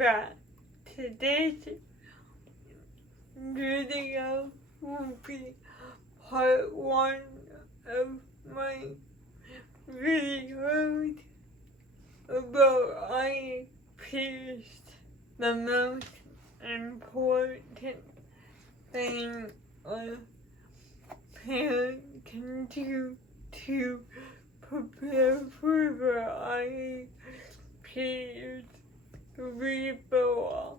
that today's video will be part one of my videos about IEPs. The most important thing a parent can do to prepare for the IEPs. People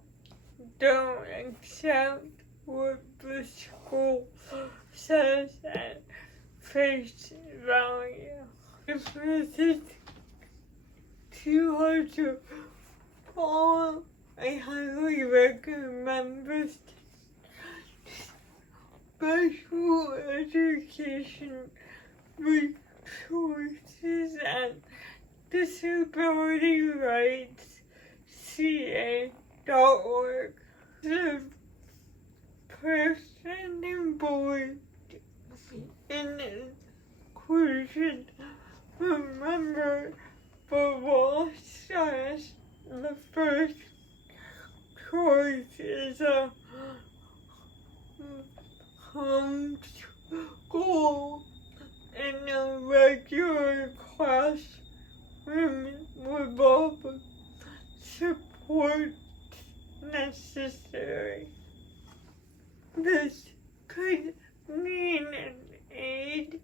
don't accept what the school says at face value. If this is too hard to follow, I highly recommend this special education resources at disabilityrightsca.org. The person involved in inclusion, remember the law says the first choice is a homeschool in a regular classroom with all the support necessary. This could mean an aid,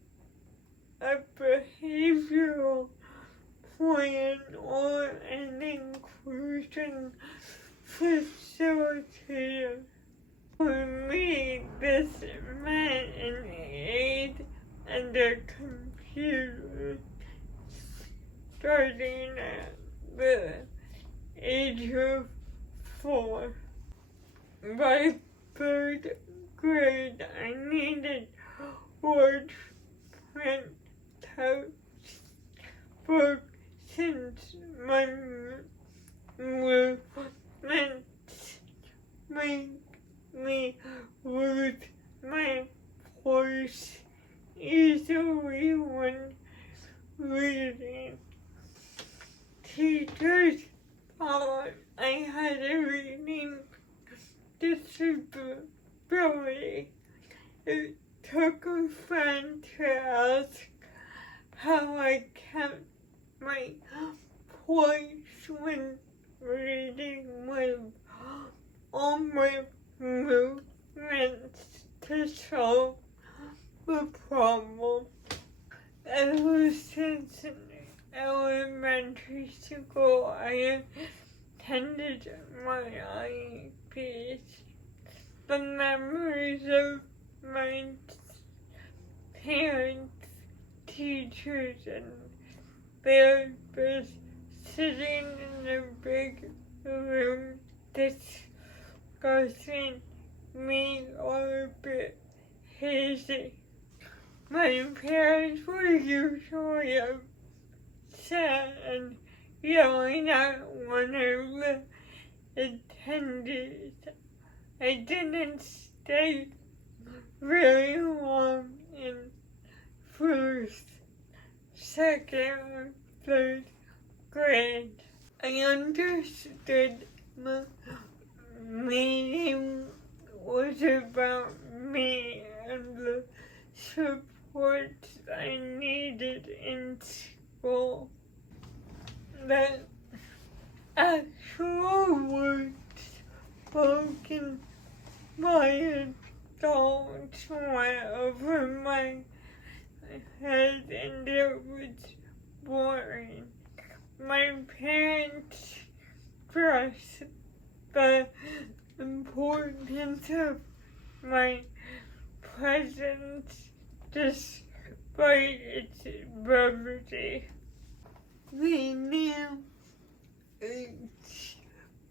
a behavioral plan, or an inclusion facilitator. For me, this meant an aid and a computer starting at the age of 4. By 3rd grade, I needed large print types books since my movements make me lose my voice easily when reading. Teachers thought I had a reading disability. It took a friend to ask how I kept my voice when reading with all my movements to solve the problem. Ever since elementary school, I attended my IEPs. The memories of my parents, teachers, and therapists sitting in a big room discussing me are a bit hazy. My parents were usually upset and yelling at one of the attendees. I didn't stay very long in 1st, 2nd, or 3rd grade. I understood the meeting was about me and the support I needed in school. The actual words spoken by adults went over my head and it was boring. My parents stressed the importance of my presence despite its brevity. They knew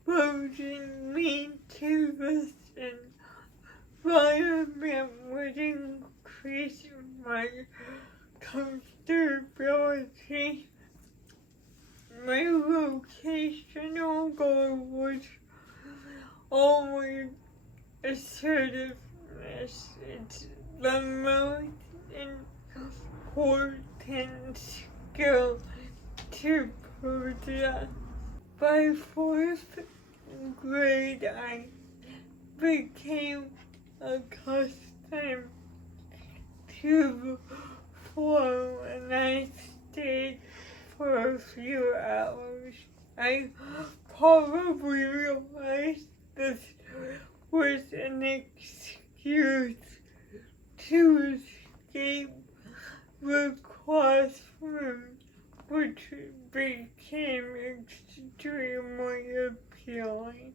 exposing me to this environment would increase my comfortability. My vocational goal was always assertiveness. It's the most important skill to possess. By 4th grade, I became accustomed to flow, and I stayed for a few hours. I probably realized this was an excuse to escape the classroom, which became extremely appealing.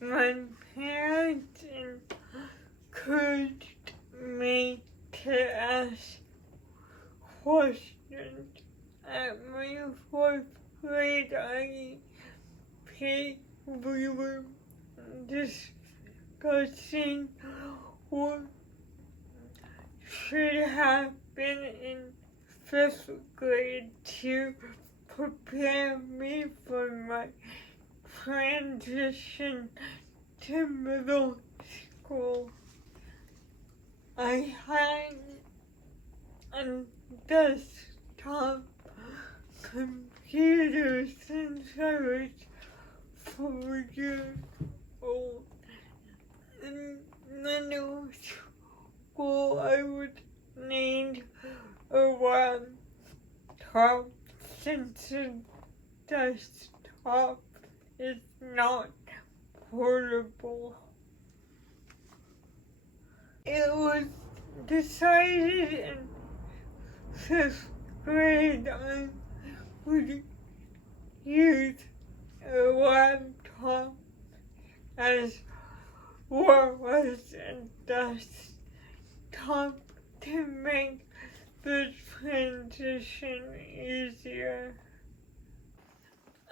My parents encouraged me to ask questions. At my fourth grade IEP, we were discussing what should happen in fifth grade to prepare me for my transition to middle school. I had a desktop computer since I was 4 years old. In middle school, I was named a laptop since a desktop is not portable. It was decided in fifth grade I would use a laptop as well as a desktop to make the transition easier.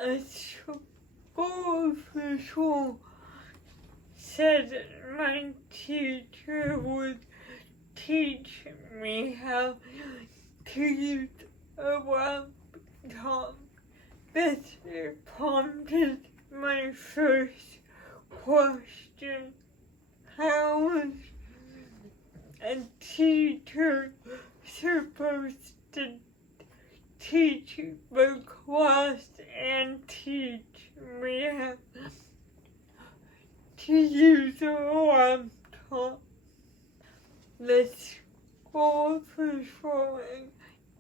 A school official said my teacher would teach me how to use a laptop. This prompted my first question: how was a teacher supposed to teach the class and teach me how to use a laptop? The school official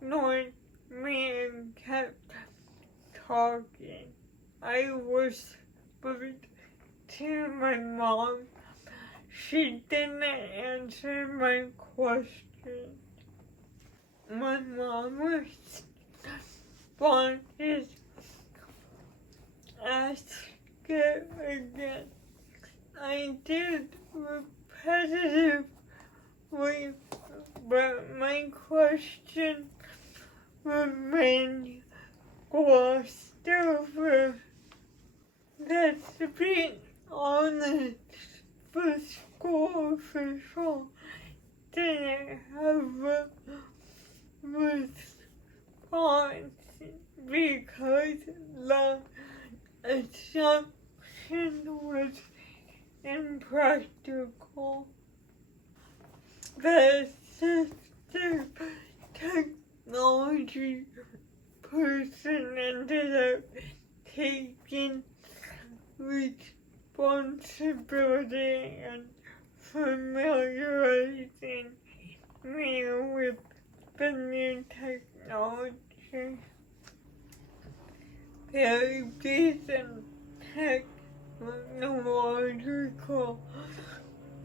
ignored me and kept talking. I whispered to my mom. She didn't answer my question. My mom responded, ask it again. I did repetitively, but my question remained glossed over. Let's be honest, the school official didn't have a response because the assumption was impractical. The assistive technology person ended up taking responsibility and familiarizing me with the new technology. Therapies and technological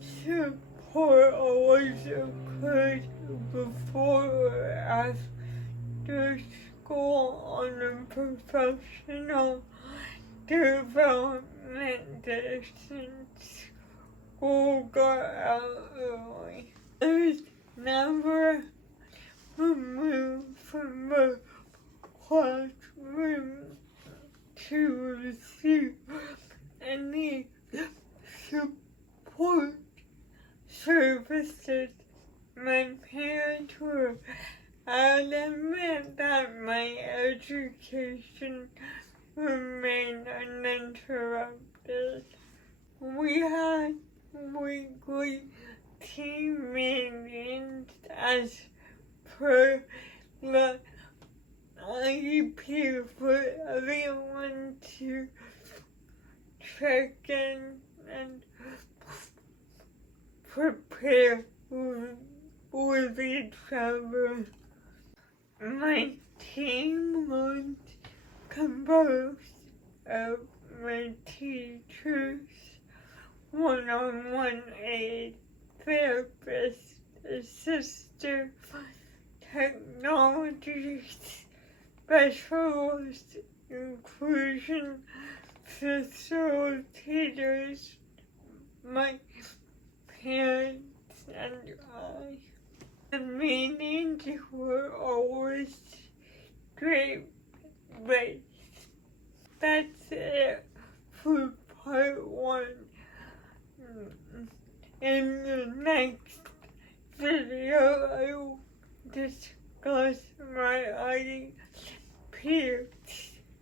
support always occurs before or after school on a professional development day since school got out early. I was never removed from the classroom to receive any support services. My parents were adamant that my education remained uninterrupted. We had weekly team meetings as per the IEP for everyone to check in and prepare with each other. My team was composed of my teachers, one-on-one aid, therapist, assistant, technology specialist, inclusion facilitators, my parents, and I. The meetings were always great race. That's it for part one. In the next video, I will discuss my IEP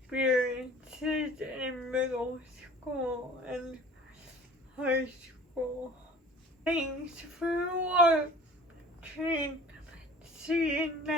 experiences in middle school and high school. Thanks for watching. See you next